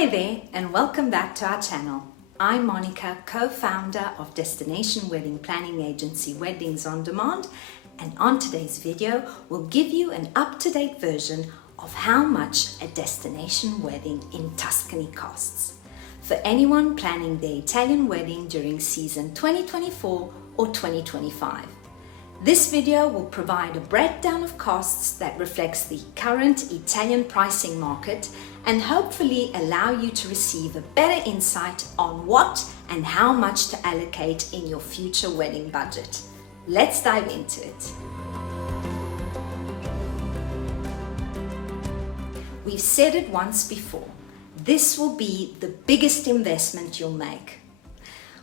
Hi there and welcome back to our channel. I'm Monica, co-founder of destination wedding planning agency Weddings on Demand, and on today's video we'll give you an up-to-date version of how much a destination wedding in Tuscany costs for anyone planning their Italian wedding during season 2024 or 2025. This video will provide a breakdown of costs that reflects the current Italian pricing market and hopefully allow you to receive a better insight on what and how much to allocate in your future wedding budget. Let's dive into it. We've said it once before, this will be the biggest investment you'll make.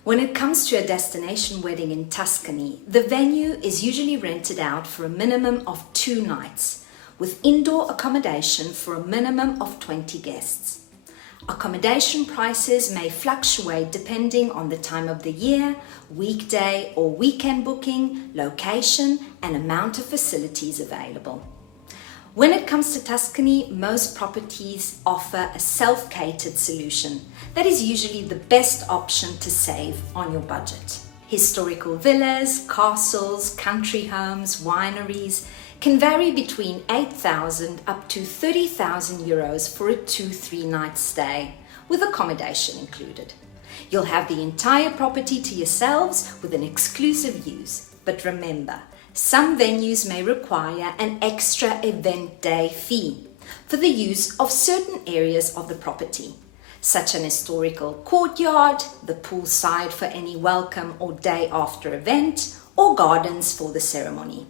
When it comes to a destination wedding in Tuscany, the venue is usually rented out for a minimum of 2 nights, with indoor accommodation for a minimum of 20 guests. Accommodation prices may fluctuate depending on the time of the year, weekday or weekend booking, location, and amount of facilities available. When it comes to Tuscany, most properties offer a self-catered solution that is usually the best option to save on your budget. Historical villas, castles, country homes, wineries can vary between 8,000 up to 30,000 euros for a 2-3 night stay, with accommodation included. You'll have the entire property to yourselves with an exclusive use, but remember, some venues may require an extra event day fee for the use of certain areas of the property, such an historical courtyard, the poolside for any welcome or day after event, or gardens for the ceremony.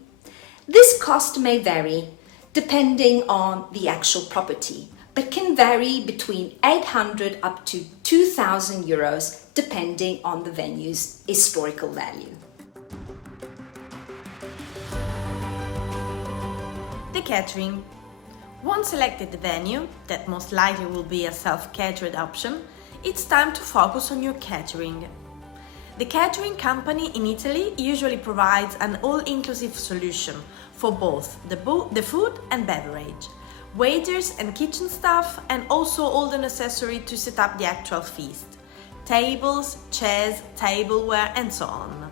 This cost may vary depending on the actual property, but can vary between 800 up to 2,000 euros depending on the venue's historical value. The catering. Once selected the venue, that most likely will be a self-catered option, it's time to focus on your catering. The catering company in Italy usually provides an all-inclusive solution for both the food and beverage, waiters and kitchen staff, and also all the necessary to set up the actual feast, tables, chairs, tableware, and so on.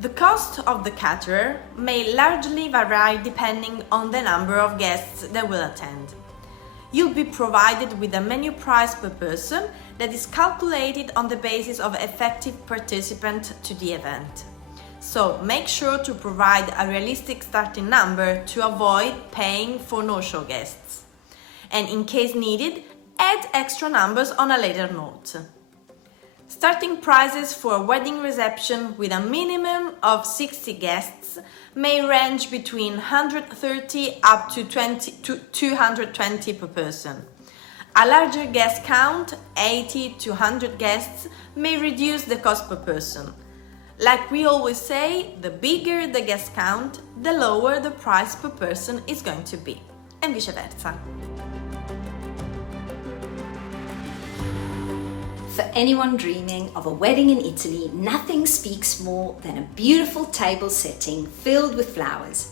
The cost of the caterer may largely vary depending on the number of guests that will attend. You'll be provided with a menu price per person that is calculated on the basis of effective participant to the event. So make sure to provide a realistic starting number to avoid paying for no-show guests. And in case needed, add extra numbers on a later note. Starting prices for a wedding reception with a minimum of 60 guests may range between 130 up to 220 per person. A larger guest count, 80 to 100 guests, may reduce the cost per person. Like we always say, the bigger the guest count, the lower the price per person is going to be, and vice versa. For anyone dreaming of a wedding in Italy, nothing speaks more than a beautiful table setting filled with flowers.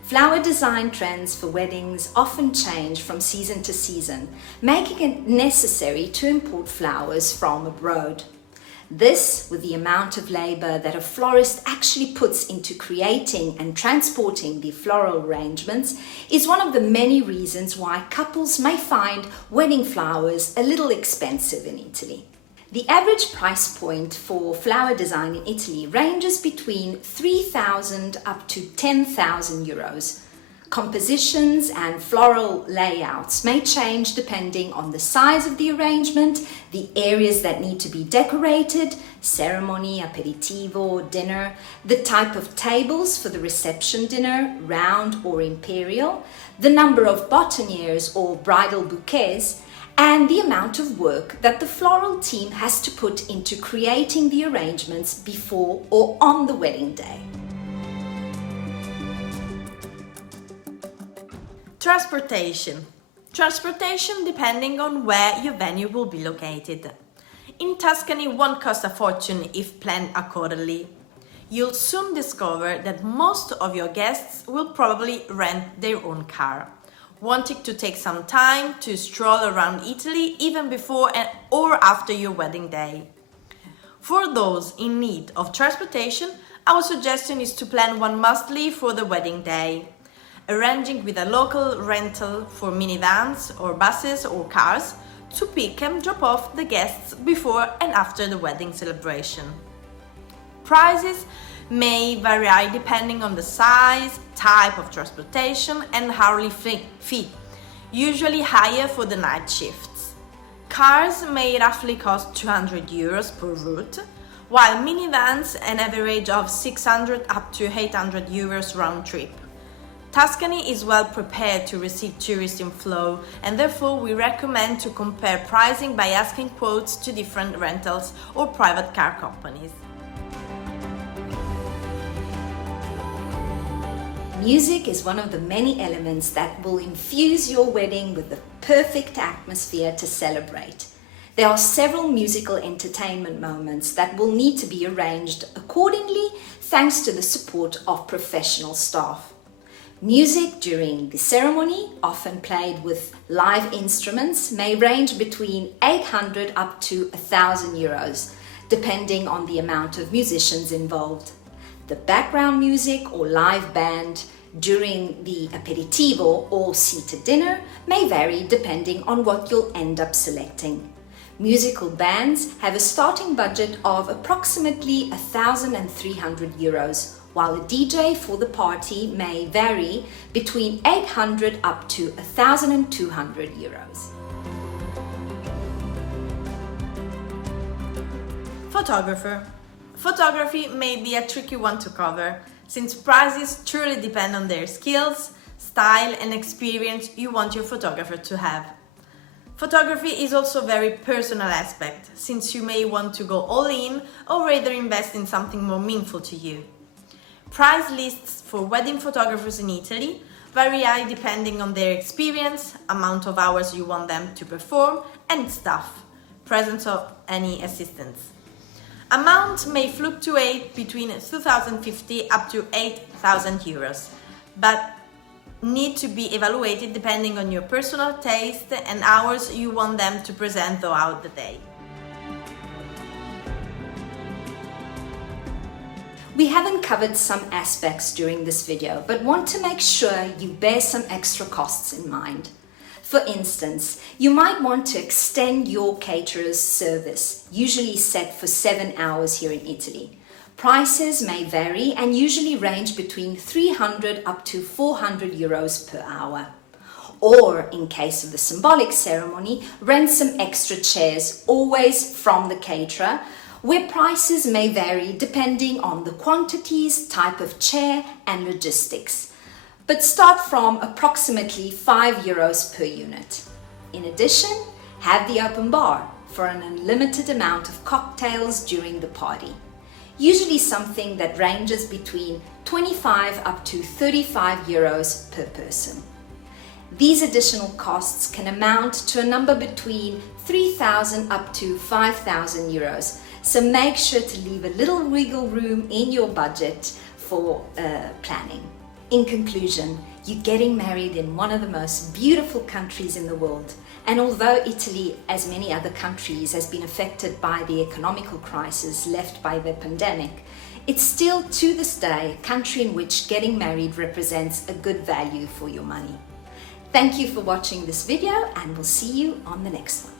Flower design trends for weddings often change from season to season, making it necessary to import flowers from abroad. This, with the amount of labor that a florist actually puts into creating and transporting the floral arrangements, is one of the many reasons why couples may find wedding flowers a little expensive in Italy. The average price point for flower design in Italy ranges between 3,000 up to 10,000 euros. Compositions and floral layouts may change depending on the size of the arrangement, the areas that need to be decorated, ceremony, aperitivo, dinner, the type of tables for the reception dinner, round or imperial, the number of boutonnieres or bridal bouquets, and the amount of work that the floral team has to put into creating the arrangements before or on the wedding day. Transportation. Transportation depending on where your venue will be located. In Tuscany, won't cost a fortune if planned accordingly. You'll soon discover that most of your guests will probably rent their own car, wanting to take some time to stroll around Italy even before or after your wedding day. For those in need of transportation, our suggestion is to plan one monthly for the wedding day, arranging with a local rental for minivans or buses or cars to pick and drop off the guests before and after the wedding celebration. Prices may vary depending on the size, type of transportation and hourly fee, usually higher for the night shifts. Cars may roughly cost €200 per route, while minivans an average of €600 up to €800 round trip. Tuscany is well prepared to receive tourist inflow, and therefore we recommend to compare pricing by asking quotes to different rentals or private car companies. Music is one of the many elements that will infuse your wedding with the perfect atmosphere to celebrate. There are several musical entertainment moments that will need to be arranged accordingly, thanks to the support of professional staff. Music during the ceremony, often played with live instruments, may range between €800 up to €1,000, depending on the amount of musicians involved. The background music or live band during the aperitivo or seated dinner may vary depending on what you'll end up selecting. Musical bands have a starting budget of approximately €1,300, while a DJ for the party may vary between €800 up to €1,200. Photographer. Photography may be a tricky one to cover, since prices truly depend on their skills, style and experience you want your photographer to have. Photography is also a very personal aspect, since you may want to go all in or rather invest in something more meaningful to you. Price lists for wedding photographers in Italy vary depending on their experience, amount of hours you want them to perform, and staff, presence of any assistants. Amount may fluctuate between €2,050 up to €8,000, but need to be evaluated depending on your personal taste and hours you want them to present throughout the day. We haven't covered some aspects during this video, but want to make sure you bear some extra costs in mind. For instance, you might want to extend your caterer's service, usually set for 7 hours here in Italy. Prices may vary and usually range between €300 up to €400 per hour. Or, in case of the symbolic ceremony, rent some extra chairs, always from the caterer, where prices may vary depending on the quantities, type of chair and logistics, but start from approximately €5 per unit. In addition, have the open bar for an unlimited amount of cocktails during the party, usually something that ranges between €25 up to €35 per person. These additional costs can amount to a number between €3,000 up to €5,000, so make sure to leave a little wiggle room in your budget for planning. In conclusion, you're getting married in one of the most beautiful countries in the world, and although Italy, as many other countries, has been affected by the economical crisis left by the pandemic, it's still to this day a country in which getting married represents a good value for your money. Thank you for watching this video, and we'll see you on the next one.